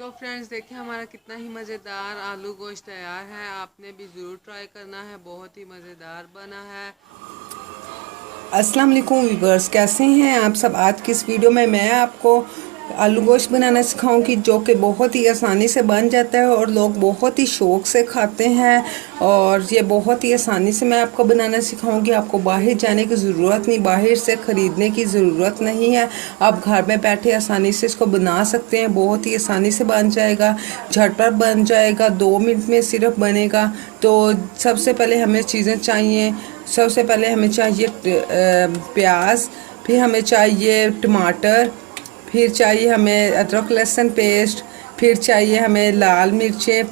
तो फ्रेंड्स देखिए हमारा कितना ही मज़ेदार आलू गोश्त तैयार है। आपने भी ज़रूर ट्राई करना है, बहुत ही मज़ेदार बना है। अस्सलाम वालेकुम व्यूवर्स, कैसे हैं आप सब। आज की इस वीडियो में मैं आपको आलू गोश्त बनाना सिखाऊंगी जो कि बहुत ही आसानी से बन जाता है और लोग बहुत ही शौक़ से खाते हैं। और ये बहुत ही आसानी से मैं आपको बनाना सिखाऊंगी। आपको बाहर जाने की ज़रूरत नहीं, बाहर से ख़रीदने की ज़रूरत नहीं है। आप घर में बैठे आसानी से इसको बना सकते हैं। बहुत ही आसानी से बन जाएगा, झटपट बन जाएगा, 2 मिनट में सिर्फ बनेगा। तो सबसे पहले हमें चीज़ें चाहिए। सबसे पहले हमें चाहिए प्याज, फिर हमें चाहिए टमाटर, फिर चाहिए हमें अदरक लहसुन पेस्ट, फिर चाहिए हमें लाल मिर्चें,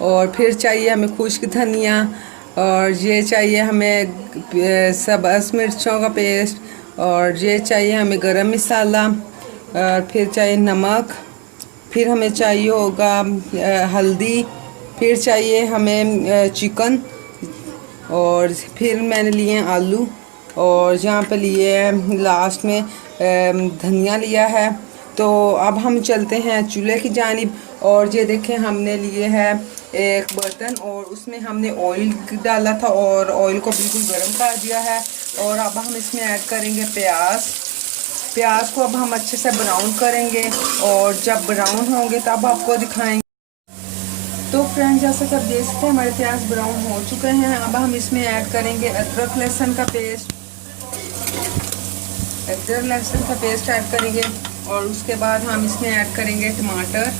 और फिर चाहिए हमें खुश्क धनिया, और ये चाहिए हमें सब्ज़ मिर्चों का पेस्ट, और ये चाहिए हमें गरम मसाला, और फिर चाहिए नमक, फिर हमें चाहिए होगा हल्दी, फिर चाहिए हमें चिकन, और फिर मैंने लिए हैं आलू, और यहाँ पे लिए हैं लास्ट में धनिया लिया है। तो अब हम चलते हैं चूल्हे की जानिब। और ये देखें हमने लिए है एक बर्तन, और उसमें हमने ऑयल डाला था और ऑयल को बिल्कुल गर्म कर दिया है। और अब हम इसमें ऐड करेंगे प्याज को अब हम अच्छे से ब्राउन करेंगे, और जब ब्राउन होंगे तब आपको दिखाएंगे। तो फ्रेंड्स जैसे कि आप देख सकते हैं हमारे प्याज ब्राउन हो चुके हैं। अब हम इसमें ऐड करेंगे अदरक लहसुन का पेस्ट। अदरक लहसुन का पेस्ट ऐड करेंगे, और उसके बाद हम इसमें ऐड करेंगे टमाटर।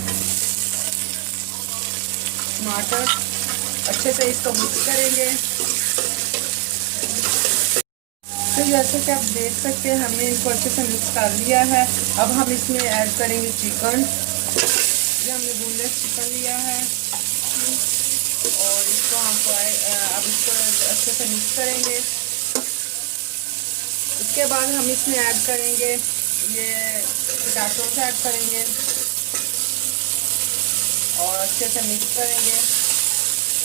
अच्छे से इसको मिक्स करेंगे। तो जैसे कि आप देख सकते हैं हमने इनको अच्छे से मिक्स कर लिया है। अब हम इसमें ऐड करेंगे चिकन। ये हमने बोनलेस चिकन लिया है, और इसको हम अब इसको अच्छे से मिक्स करेंगे। उसके बाद हम इसमें ऐड करेंगे ये पोटैटोस ऐड करेंगे, और अच्छे से मिक्स करेंगे।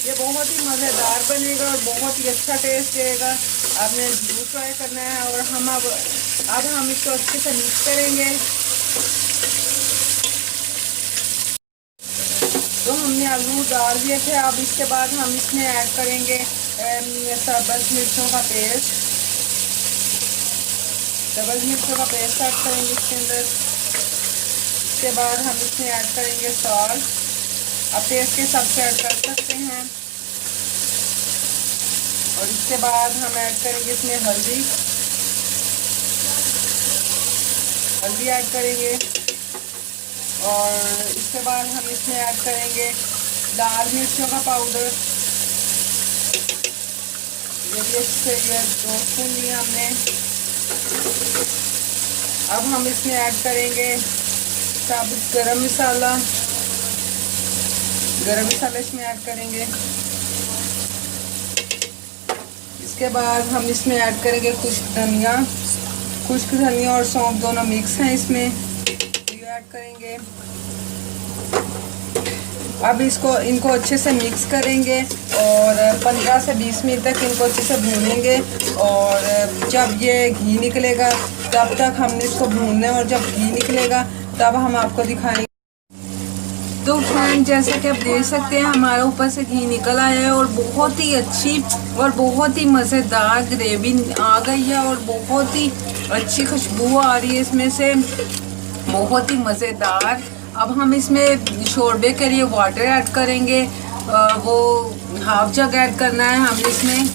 ये बहुत ही मज़ेदार बनेगा और बहुत ही अच्छा टेस्ट देगा। आपने जरूर ट्राई करना है। और हम अब हम इसको अच्छे से मिक्स करेंगे। तो हमने आलू डाल दिए थे। अब इसके बाद हम इसमें ऐड करेंगे सब्ज़ मिर्चों का पेस्ट। सब्ज़ मिर्चों का पेस्ट ऐड करेंगे इसके अंदर। इसके बाद हम इसमें ऐड करेंगे सॉल्ट। आप टेस्ट के हिसाब से ऐड कर सकते हैं। और इसके बाद हम ऐड करेंगे इसमें हल्दी ऐड करेंगे। और इसके बाद हम इसमें ऐड करेंगे लाल मिर्चों का पाउडर। ये भी अच्छे 2 स्पून लिए हमने। अब हम इसमें ऐड करेंगे साबुत गरम मसाला इसमें ऐड करेंगे। इसके बाद हम इसमें ऐड करेंगे खुश्क धनिया और सौंफ दोनों मिक्स हैं इसमें, ये ऐड करेंगे। अब इनको अच्छे से मिक्स करेंगे, और 15 से 20 मिनट तक इनको अच्छे से भूनेंगे। और जब ये घी निकलेगा तब तक हमने इसको भूनना है, और जब घी निकलेगा तब हम आपको दिखाएंगे। तो फ्रेंड जैसे कि आप देख सकते हैं हमारे ऊपर से घी निकल आया है, और बहुत ही अच्छी और बहुत ही मज़ेदार ग्रेवी आ गई है, और बहुत ही अच्छी खुशबू आ रही है इसमें से, बहुत ही मज़ेदार। अब हम इसमें शोरबे के लिए वाटर ऐड करेंगे। वो हाफ जग ऐड करना है हमने इसमें।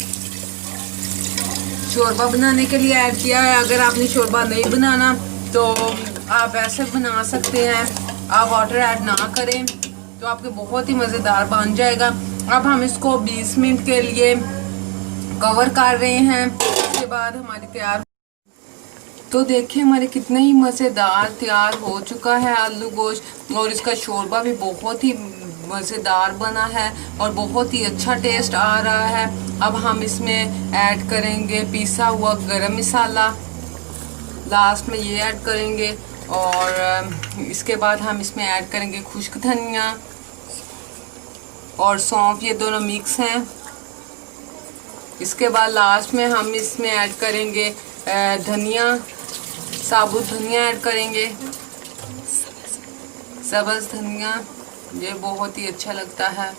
शोरबा बनाने के लिए ऐड किया है। अगर आपने शोरबा नहीं बनाना तो आप ऐसे बना सकते हैं, आप वाटर ऐड ना करें तो आपके बहुत ही मज़ेदार बन जाएगा। अब हम इसको 20 मिनट के लिए कवर कर रहे हैं। उसके बाद हमारी तैयार। तो देखिए हमारे कितने ही मज़ेदार तैयार हो चुका है आलू गोश्त, और इसका शोरबा भी बहुत ही मज़ेदार बना है और बहुत ही अच्छा टेस्ट आ रहा है। अब हम इसमें ऐड करेंगे पिसा हुआ गरम मसाला, लास्ट में ये ऐड करेंगे। और इसके बाद हम इसमें ऐड करेंगे खुश्क धनिया और सौंफ, ये दोनों मिक्स हैं। इसके बाद लास्ट में हम इसमें ऐड करेंगे साबुत धनिया ऐड करेंगे, सब्ज़ धनिया, ये बहुत ही अच्छा लगता है।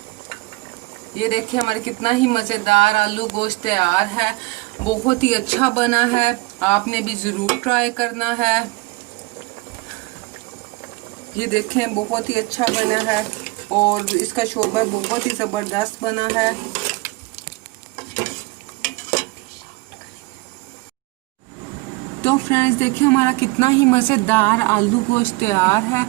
ये देखिए हमारे कितना ही मज़ेदार आलू गोश्त तैयार है, बहुत ही अच्छा बना है। आपने भी ज़रूर ट्राई करना है। ये देखें बहुत ही अच्छा बना है और इसका शोरबा बहुत ही ज़बरदस्त बना है। तो फ्रेंड्स देखिए हमारा कितना ही मज़ेदार आलू गोश्त तैयार है।